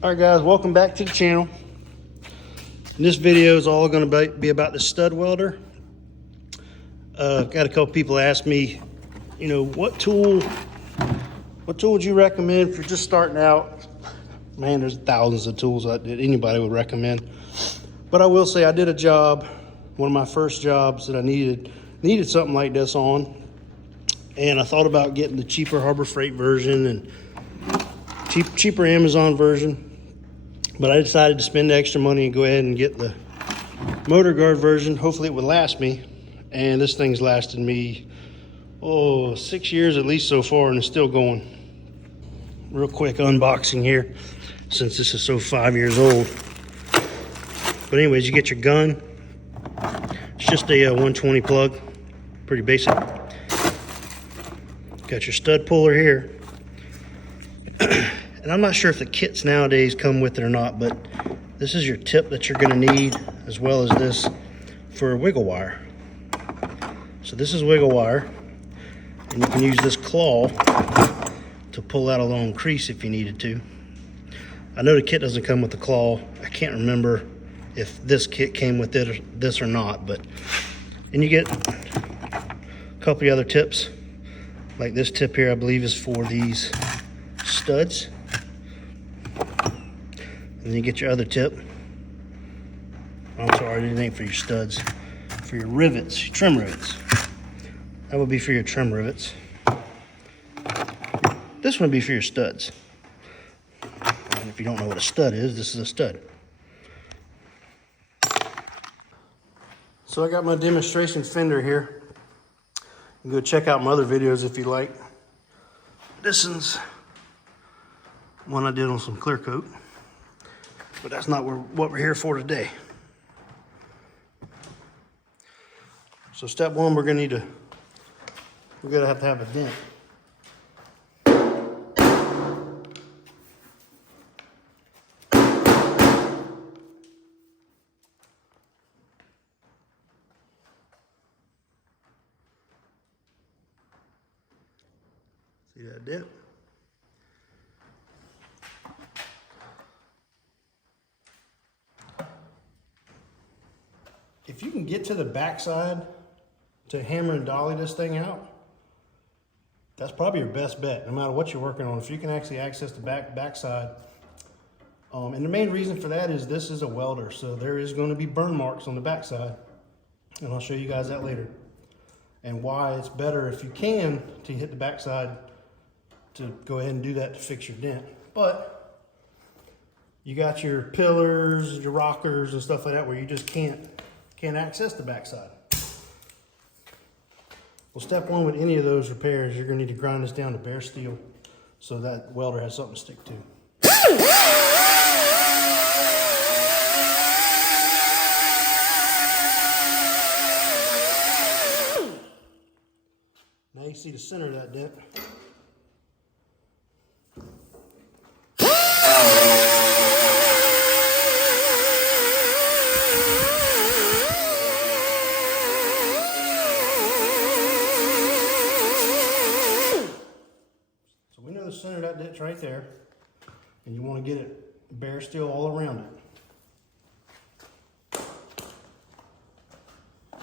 All right guys, welcome back to the channel. And this video is all going to be about the stud welder. Got a couple people ask me, what tool would you recommend if you're just starting out? Man, there's thousands of tools that anybody would recommend. But I will say I did a job, one of my first jobs that I needed something like this on. And I thought about getting the cheaper Harbor Freight version and cheaper Amazon version. But I decided to spend the extra money and go ahead and get the motor guard version. Hopefully it would last me. And this thing's lasted me, 6 years at least so far, and it's still going. Real quick unboxing here, since this is so 5 years old. But anyways, you get your gun. It's just a 120 plug, pretty basic. Got your stud puller here. And I'm not sure if the kits nowadays come with it or not, but this is your tip that you're going to need, as well as this for wiggle wire. So this is wiggle wire, and you can use this claw to pull out a long crease if you needed to. I know the kit doesn't come with the claw. I can't remember if this kit came with this or not, and you get a couple of other tips. Like this tip here, I believe is for these studs. And then you get your other tip. I'm sorry, it ain't for your studs. For your rivets, your trim rivets. That would be for your trim rivets. This one would be for your studs. And if you don't know what a stud is, this is a stud. So I got my demonstration fender here. You can go check out my other videos if you like. This one's one I did on some clear coat. But that's not what we're here for today. So step one, we're gonna have to have a dent. See that dent? If you can get to the backside to hammer and dolly this thing out, that's probably your best bet, no matter what you're working on. If you can actually access the backside. And the main reason for that is this is a welder, so there is going to be burn marks on the backside. And I'll show you guys that later. And why it's better, if you can, to hit the backside, to go ahead and do that to fix your dent. But you got your pillars, your rockers, and stuff like that where you just can't access the backside. Well, step one with any of those repairs, you're going to need to grind this down to bare steel so that welder has something to stick to. Now you see the center of that dent. The center of that ditch right there, and you want to get it bare steel all around it. All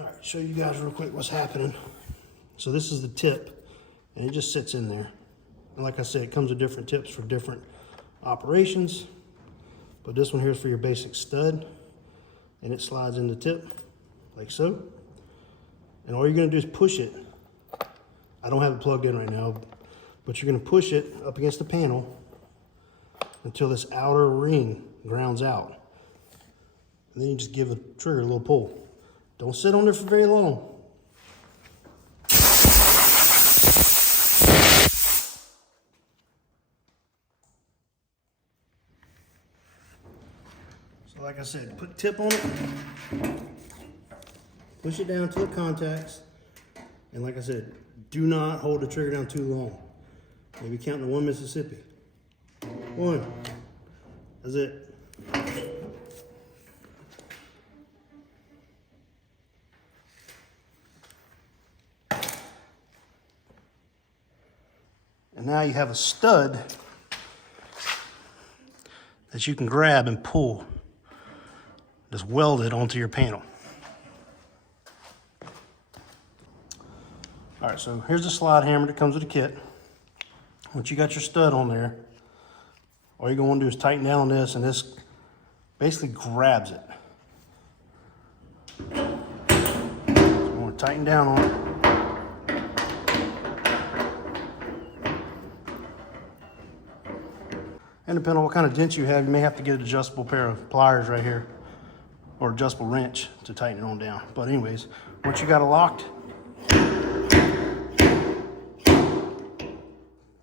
right, show you guys real quick what's happening. So this is the tip, and it just sits in there. And like I said, it comes with different tips for different operations, but this one here is for your basic stud, and it slides in the tip like so. And all you're going to do is push it. I don't have it plugged in right now, but you're going to push it up against the panel until this outer ring grounds out. And then you just give the trigger a little pull. Don't sit on there for very long. So like I said, put tip on it, push it down till it contacts, and like I said, do not hold the trigger down too long. Maybe count to 1 Mississippi. 1. That's it. And now you have a stud that you can grab and pull. Just weld it onto your panel. All right, so here's the slide hammer that comes with the kit. Once you got your stud on there, all you're going to do is tighten down on this, and this basically grabs it. So we're going to tighten down on it. And depending on what kind of dent you have, you may have to get an adjustable pair of pliers right here, or adjustable wrench to tighten it on down. But anyways, once you got it locked,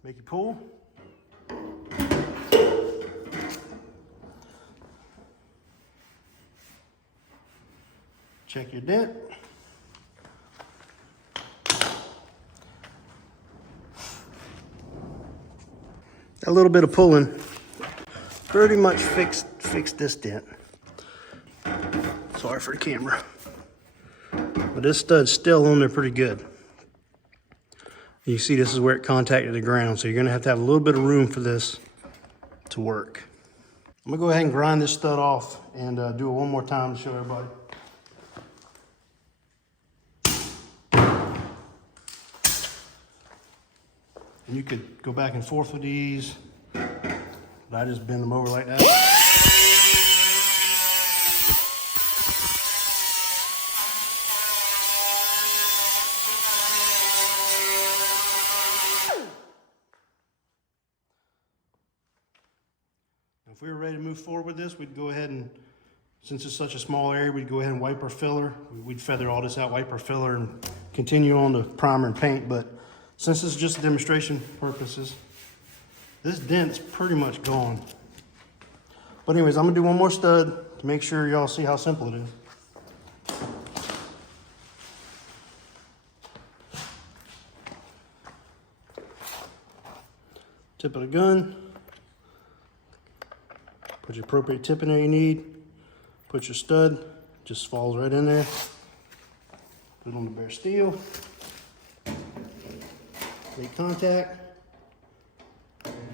make it pull. Check your dent. A little bit of pulling pretty much fixed this dent. Sorry for the camera. But this stud's still on there pretty good. You see this is where it contacted the ground, so you're gonna have to have a little bit of room for this to work. I'm gonna go ahead and grind this stud off and do it one more time to show everybody. And you could go back and forth with these, but I just bend them over like that. If we were ready to move forward with this, we'd go ahead and, since it's such a small area, we'd go ahead and wipe our filler. We'd feather all this out, wipe our filler, and continue on to primer and paint. But since this is just demonstration purposes, this dent's pretty much gone. But anyways, I'm gonna do one more stud to make sure y'all see how simple it is. Tip of the gun. Put your appropriate tip in there you need. Put your stud, just falls right in there. Put it on the bare steel. Make contact.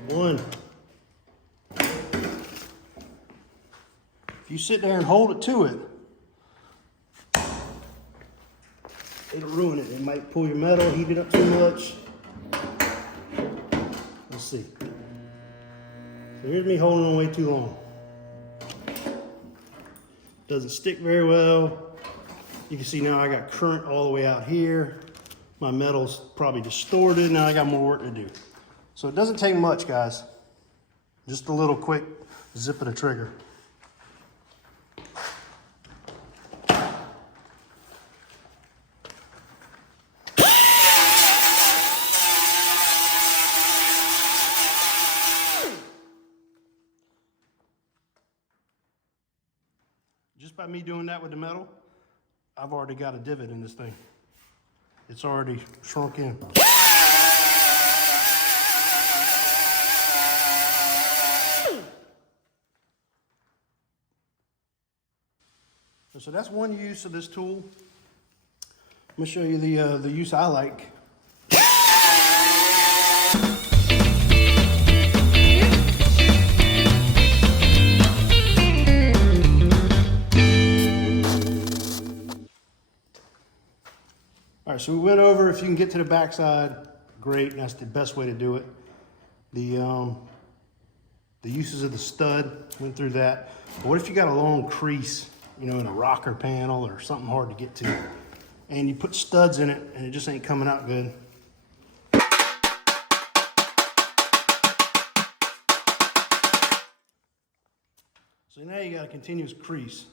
One. If you sit there and hold it to it, it'll ruin it. It might pull your metal, heat it up too much. Let's see. So here's me holding on way too long. Doesn't stick very well. You can see now I got current all the way out here. My metal's probably distorted. Now I got more work to do. So it doesn't take much, guys. Just a little quick zip of the trigger. Just by me doing that with the metal, I've already got a divot in this thing. It's already shrunk in. So that's one use of this tool. I'm gonna show you the use I like. All right, so we went over, if you can get to the backside, great, and that's the best way to do it. The uses of the stud, went through that. But what if you got a long crease, you know, in a rocker panel or something hard to get to, and you put studs in it and it just ain't coming out good? So now you got a continuous crease.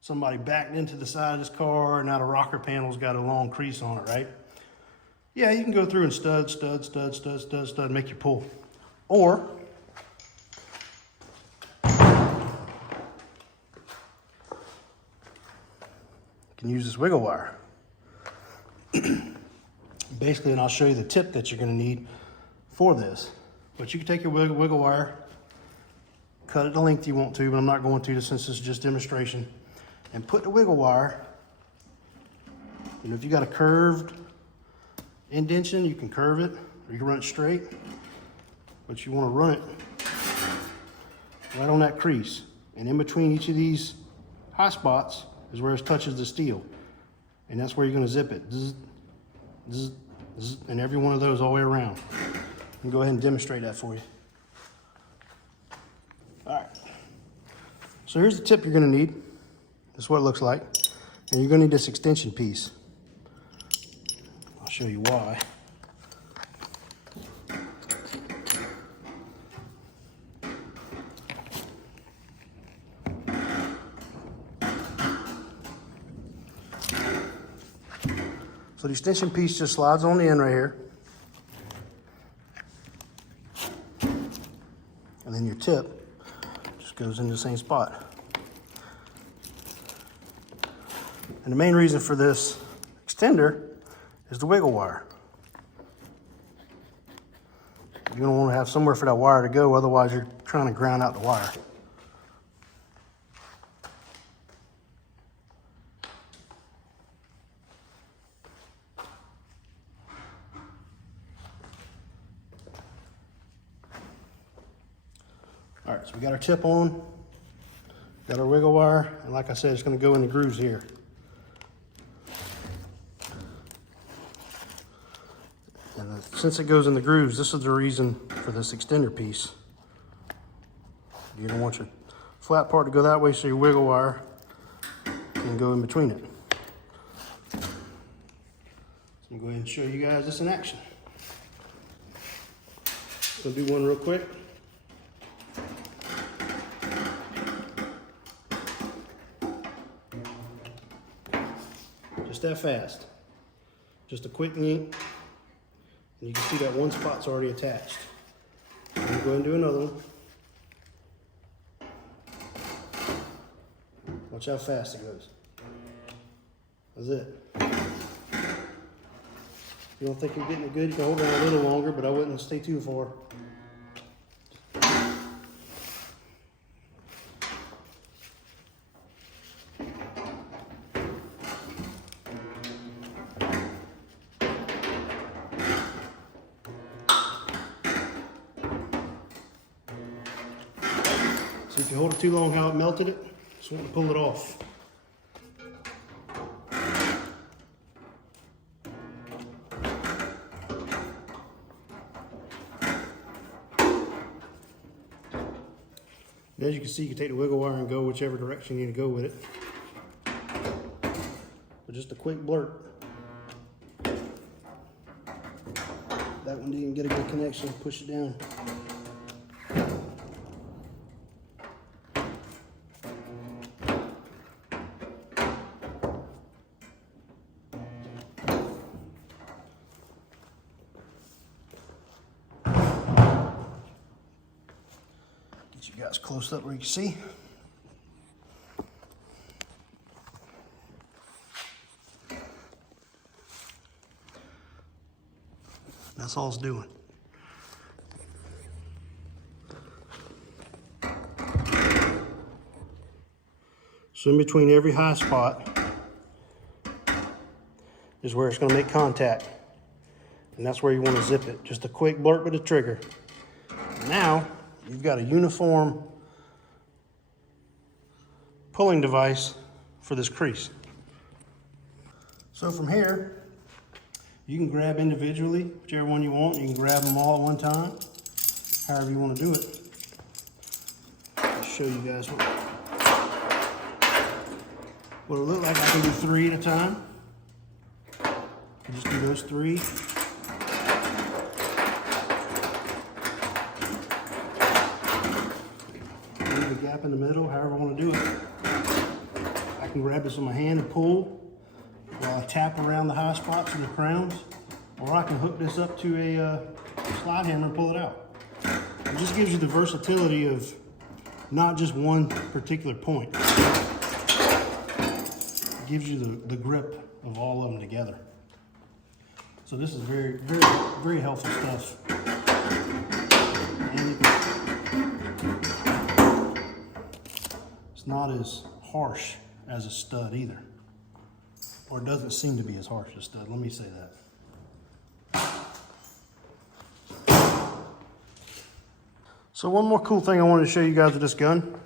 Somebody backed into the side of this car, and now the rocker panel's got a long crease on it, right? Yeah, you can go through and stud, make your pull. Or you can use this wiggle wire. Basically, and I'll show you the tip that you're gonna need for this. But you can take your wiggle wire, cut it the length you want to, but I'm not going to since this is just demonstration. And put the wiggle wire, you know, if you got a curved indentation, you can curve it, or you can run it straight, but you want to run it right on that crease. And in between each of these high spots is where it touches the steel. And that's where you're gonna zip it. Zzz, zzz, zzz, and every one of those all the way around. And go ahead and demonstrate that for you. All right. So here's the tip you're gonna need. This is what it looks like. And you're gonna need this extension piece. I'll show you why. So the extension piece just slides on the end right here. And then your tip just goes in the same spot. And the main reason for this extender is the wiggle wire. You're gonna wanna have somewhere for that wire to go, otherwise you're trying to ground out the wire. All right, so we got our tip on, got our wiggle wire, and like I said, it's gonna go in the grooves here. And since it goes in the grooves, this is the reason for this extender piece. You don't want your flat part to go that way, so your wiggle wire can go in between it. So I'm gonna go ahead and show you guys this in action. So do one real quick. Just that fast. Just a quick yank. And you can see that one spot's already attached. I'm going to go ahead and do another one. Watch how fast it goes. That's it. If you don't think you're getting it good, you can hold on a little longer, but I wouldn't stay too far. So if you hold it too long, how it melted it, just want to pull it off. And as you can see, you can take the wiggle wire and go whichever direction you need to go with it. But just a quick blurt. That one didn't get a good connection, push it down. Get you guys close up where you can see. That's all it's doing. So in between every high spot is where it's going to make contact. And that's where you want to zip it. Just a quick blurt with the trigger. Now you've got a uniform pulling device for this crease. So from here, you can grab individually, whichever one you want. You can grab them all at one time, however you want to do it. I'll show you guys what it look like. I can do 3 at a time. You just do those 3. Leave a gap in the middle, however I want to do it. I can grab this with my hand and pull while I tap around the high spots and the crowns, or I can hook this up to a slide hammer and pull it out. It just gives you the versatility of not just one particular point. It gives you the grip of all of them together. So this is very, very, very helpful stuff. And it's not as harsh as a stud either. Or it doesn't seem to be as harsh as a stud, let me say that. So one more cool thing I wanted to show you guys with this gun.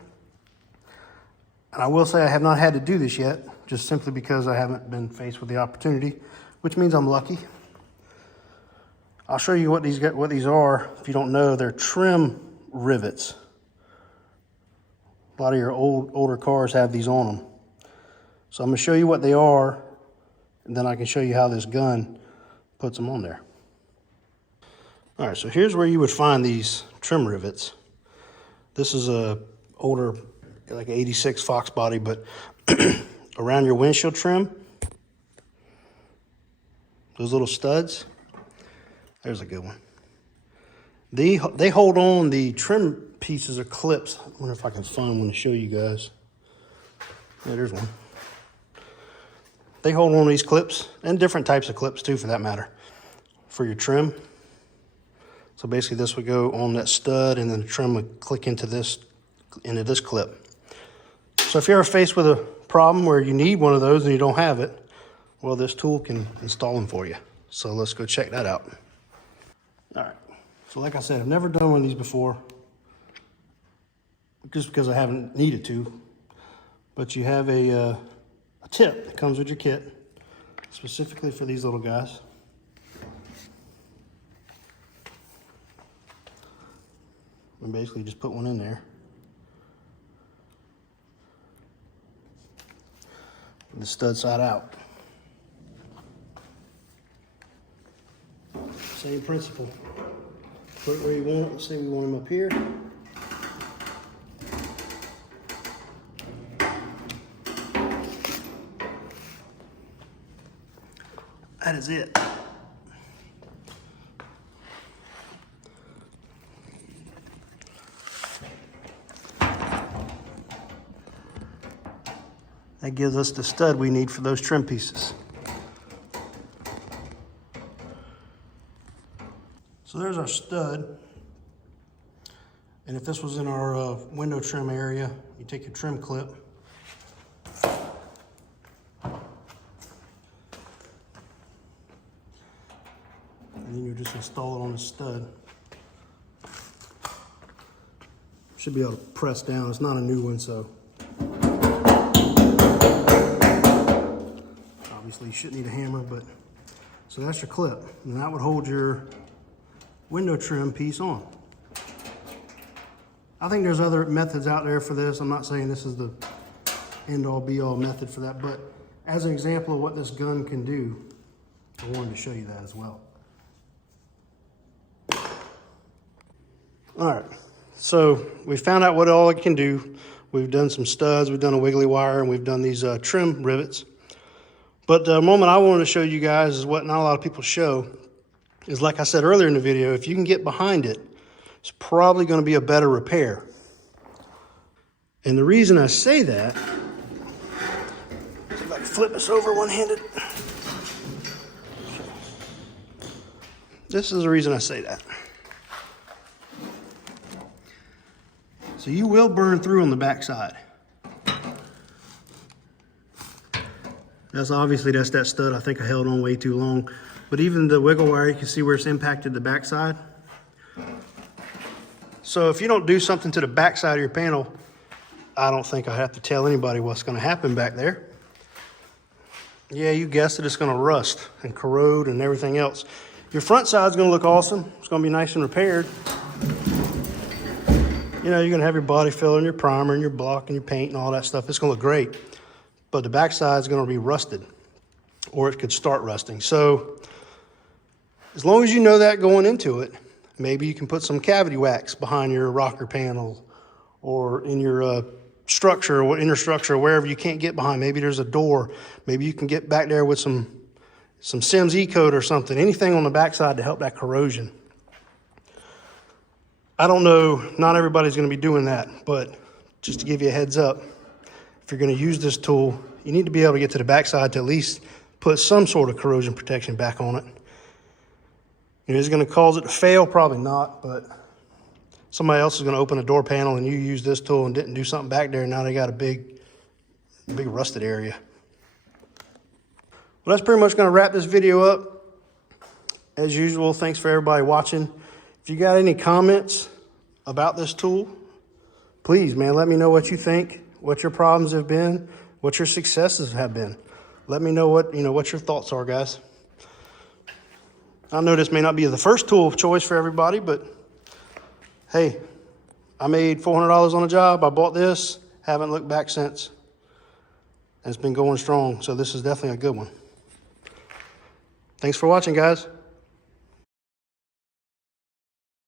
And I will say I have not had to do this yet, just simply because I haven't been faced with the opportunity, which means I'm lucky. I'll show you what these are. If you don't know, they're trim rivets. A lot of your older cars have these on them. So I'm gonna show you what they are, and then I can show you how this gun puts them on there. All right, so here's where you would find these trim rivets. This is a older, like 86 Fox body, but around your windshield trim, those little studs, there's a good one. They hold on the trim pieces or clips. I wonder if I can find one to show you guys. Yeah, there's one. They hold on these clips, and different types of clips too, for that matter, for your trim. So basically this would go on that stud, and then the trim would click into this clip. So if you're ever faced with a problem where you need one of those and you don't have it, well, this tool can install them for you. So let's go check that out. All right, so like I said, I've never done one of these before, just because I haven't needed to. But you have a tip that comes with your kit, specifically for these little guys. And basically just put one in there. With the stud side out. Same principle. Put it where you want it. Let's say we want them up here. That is it. That gives us the stud we need for those trim pieces. So there's our stud. And if this was in our window trim area, you take your trim clip. And then you just install it on the stud. Should be able to press down. It's not a new one, so obviously you shouldn't need a hammer, but so that's your clip. And that would hold your window trim piece on. I think there's other methods out there for this. I'm not saying this is the end-all be-all method for that, but as an example of what this gun can do, I wanted to show you that as well. All right, so we found out what all it can do. We've done some studs, we've done a wiggly wire, and we've done these trim rivets. But the moment I wanted to show you guys is what not a lot of people show, is like I said earlier in the video, if you can get behind it, it's probably going to be a better repair. And the reason I say that, see if I can flip this over one-handed. This is the reason I say that. So you will burn through on the backside. That's that stud. I think I held on way too long. But even the wiggle wire, you can see where it's impacted the backside. So if you don't do something to the backside of your panel, I don't think I have to tell anybody what's going to happen back there. Yeah, you guessed it, it's going to rust and corrode and everything else. Your front side's going to look awesome. It's going to be nice and repaired. You know, you're going to have your body filler and your primer and your block and your paint and all that stuff. It's going to look great. But the backside is going to be rusted, or it could start rusting. So as long as you know that going into it, maybe you can put some cavity wax behind your rocker panel or in your structure or inner structure, wherever you can't get behind. Maybe there's a door. Maybe you can get back there with some Sims E-coat or something, anything on the backside to help that corrosion. I don't know, not everybody's going to be doing that, but just to give you a heads up, if you're going to use this tool, you need to be able to get to the backside to at least put some sort of corrosion protection back on it. Is it going to cause it to fail? Probably not, but somebody else is going to open a door panel and you use this tool and didn't do something back there, and now they got a big rusted area. Well, that's pretty much going to wrap this video up. As usual, thanks for everybody watching. If you got any comments, about this tool, please, man, let me know what you think, what your problems have been, what your successes have been. Let me know what your thoughts are, guys. I know this may not be the first tool of choice for everybody, but hey, I made $400 on a job. I bought this, haven't looked back since. And it's been going strong, so this is definitely a good one. Thanks for watching, guys.